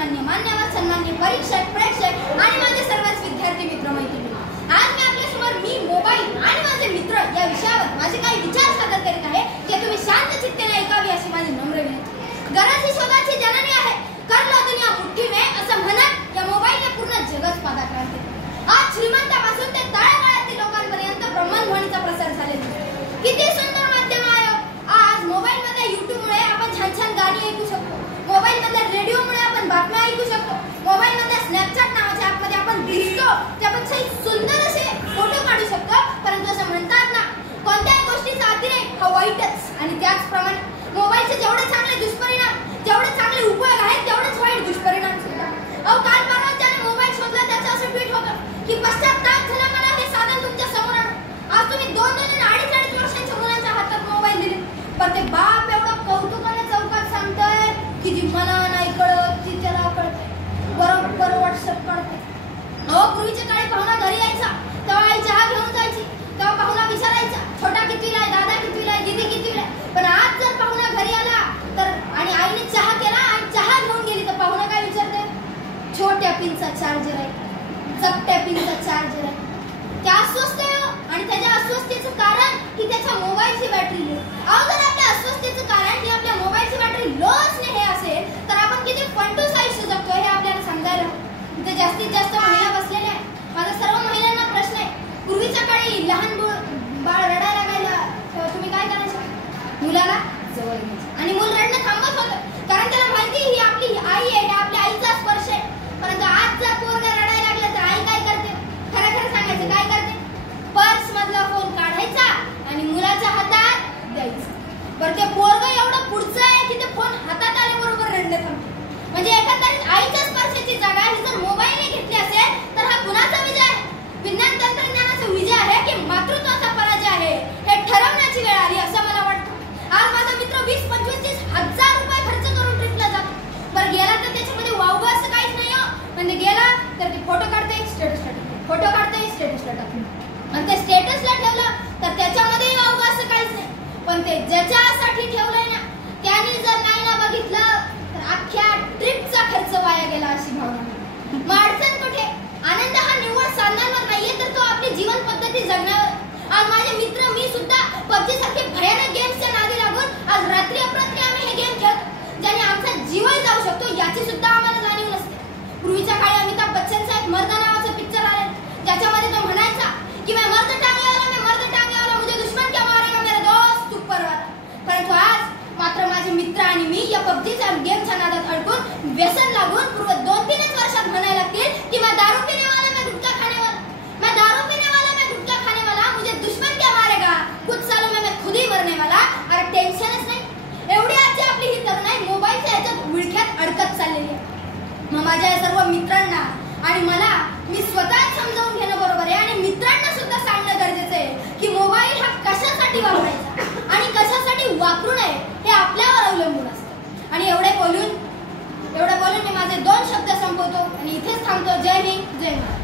सन्मान्य मान्यवर, सन्मान्य परीक्षक, प्रेक्षक आणि माझे सर्वच विद्यार्थी मित्र मैत्रिणी, आज मी आपल्यासमोर मी मोबाईल आणि माझे मित्र या विषयावर माझे काही विचार सादर करीत आहे ते तुम्ही शांत चित्ताने ऐकावे अशी माझी नम्र विनंती। गरज ही शोधाची जननी आहे, कर लो दुनिया मुट्ठी में असं म्हणत या मोबाईलने पूर्ण जगच पादाक्रांत केले। आज श्रीमंतापासून ते तळागाळातील लोकांपर्यंत ब्रह्मध्वनीचा प्रसार झालेला आहे। किती सुंदर माध्यम आहे। आज मोबाईलमध्ये युट्यूबमुळे आपण छान छान गाणी ऐकू शकतो, मोबाईलमध्ये रेडिओमुळे आपण बातम्या ऐकू शकतो, मोबाईलमध्ये स्नॅपचॅट नावाच्या ॲपमध्ये आपण दिसतो त्यापेक्षा सुंदर असे फोटो काढू शकतो। परंतु असं म्हणतात ना, कोणत्याही गोष्टीचा अतिरेक हा वाईटच, आणि त्याचप्रमाणे मोबाईलचे जेवढे चांगले दुष्परिणाम, जेवढे चांगले उपयोग आहेत तेवढेच वाईट दुष्परिणाम सुद्धा। काल परवा ज्याने मोबाईल शोधला त्याचं असं ट्वीट होतं की पश्चाताप झाला मला हे साधन तुमच्या समोर आणून। आज तुम्ही 2-2 आणि 2.5 वर्षांच्या मुलांच्या हातात मोबाईल दिले, पण ते बाप एवढं कौतुकाने चौकात सांगताय की जी मला नाही कळत ती त्याला कळते, बरोबर व्हॉट्सअप कळते। पूर्वीच्या काळी पाहुणा घरी यायचा तेव्हा आई चहा घेऊन जायची, तेव्हा पाहुणा विचारायचा छोटा कितवीला आहे, दादा कितवीला आहे, दीदी कितवीला आहे। पण आज जर पाहुणा घरी आला तर आणि आईने चहा केला आणि चहा घेऊन गेली तर पाहुणा काय विचारते, छोट्या पिनचा चार्जर आहे, चपट्या पिनचा चार्जर आहे। त्या अस्वस्थ आहे आणि त्याच्या अस्वस्थतेचं कारण की त्याच्या मोबाईलची बॅटरी लो। जर आपल्या अस्वस्थतेचं कारण की आपल्या मोबाईलची बॅटरी लो असणे हे असेल तर आपण किती फंटूस आयुष्य जगतो हे आपल्याला समजायला हवं। इथे जास्तीत जास्त महिला बसलेल्या आहेत। माझा सर्व महिलांना प्रश्न आहे, पूर्वीच्या काळी लहान बाळ रडायला लागायला तुम्ही काय करायचं, मुलाला जवळ घ्यायचं आणि मूल रडणं थांबत होतं, कारण त्याला माहिती ही आपली आई आहे, हे आपल्या आईचा स्पर्श आहे। परंतु आज जर पोरगा रडायला लागला तर आई काय करते, खरं खरं सांगायचं काय करते, पर्स मधला फोन काढायचा आणि मुलाच्या हातात द्यायचा। बरं ते पोरगा एवढं पुढचं आहे की ते फोन हातात आल्याबरोबर रडणं थांबते। म्हणजे एकंदरीत आईच्या स्पर्शाची जागा ही जर मोबाईलने घेतली असेल तर हा कुणाचा विजय आहे, विज्ञान तंत्रज्ञानाचा विजय आहे की मातृत्वाचा पराजय आहे हे ठरवण्याची वेळ आली असं मला वाटतं। आज माझा मित्र 20-25 हजार रुपये खर्च करून ट्रिपला जातो, बरं गेला तर त्याच्यामध्ये वावगं असं काहीच नाही हो, म्हणजे गेला तर ते फोटो काढते स्टेटसला टाकते, फोटो काढते स्टेटसला टाकते, आणि ते स्टेटसला ठेवलं तर त्याच्यामध्येही वावगं असं काहीच नाही। पण ते ज्याच्यासाठी ठेवलंय ना त्याने जर नाही ना बघितलं तर अख्ख्या ट्रिपचा खर्च वाया गेला अशी भावना। मग अडचण कुठे, आनंद हा निव्वळ साधनांवर नाहीये तर तो आपली जीवन पद्धती जगण्यावर। आज माझे मित्र मी सुद्धा पबजी सारखे भयानक गेम्सच्या नादी लागून आज रात्री अपरात्री आम्ही हे गेम खेळतो, ज्याने आमचा जीवही जाऊ शकतो याची सुद्धा आम्हाला जाणीव नसते। पूर्वीच्या काळी अमिताभ बच्चनचा एक मर्द नावाचा पिक्चर आला ज्याच्यामध्ये तो म्हणायचा की मैं मर्द टांगे वाला मुझे दुश्मन क्या मारेगा मेरा दोस्त ऊपर वाला। परंतु आज मात्र माझे मित्र आणि मी या पबजीच्या गेमच्या नादात अडकून व्यसन लागून पूर्व 2-3 वर्षात म्हणायला लागतील की मैं दारू पीने वाला, मैं गुटखा खाने वाला, मैं दारू पीने वाला, मैं गुटखा खाने वाला, मुझे दुश्मन क्या मारेगा, कुछ सालों में मैं खुद ही मरने वाला। अरे टेन्शनच नाही। एवढी आजची आपली ही तरुणाई मोबाईलच्या याच्यात विळख्यात अडकत चाललेली आहे। मग माझ्या या सर्व मित्रांना आणि मला मी स्वतः समजावून घेणं बरोबर आहे आणि मित्रांना सुद्धा सांगणं गरजेचं आहे की मोबाईल हा कशासाठी वापरायचा आणि कशासाठी वापरू नये हे आपल्यावर अवलंबून असतं। आणि एवढे बोलून मी माझे 2 शब्द संपवतो आणि इथेच थांबतो। जय हिंद, जय महाराष्ट्र।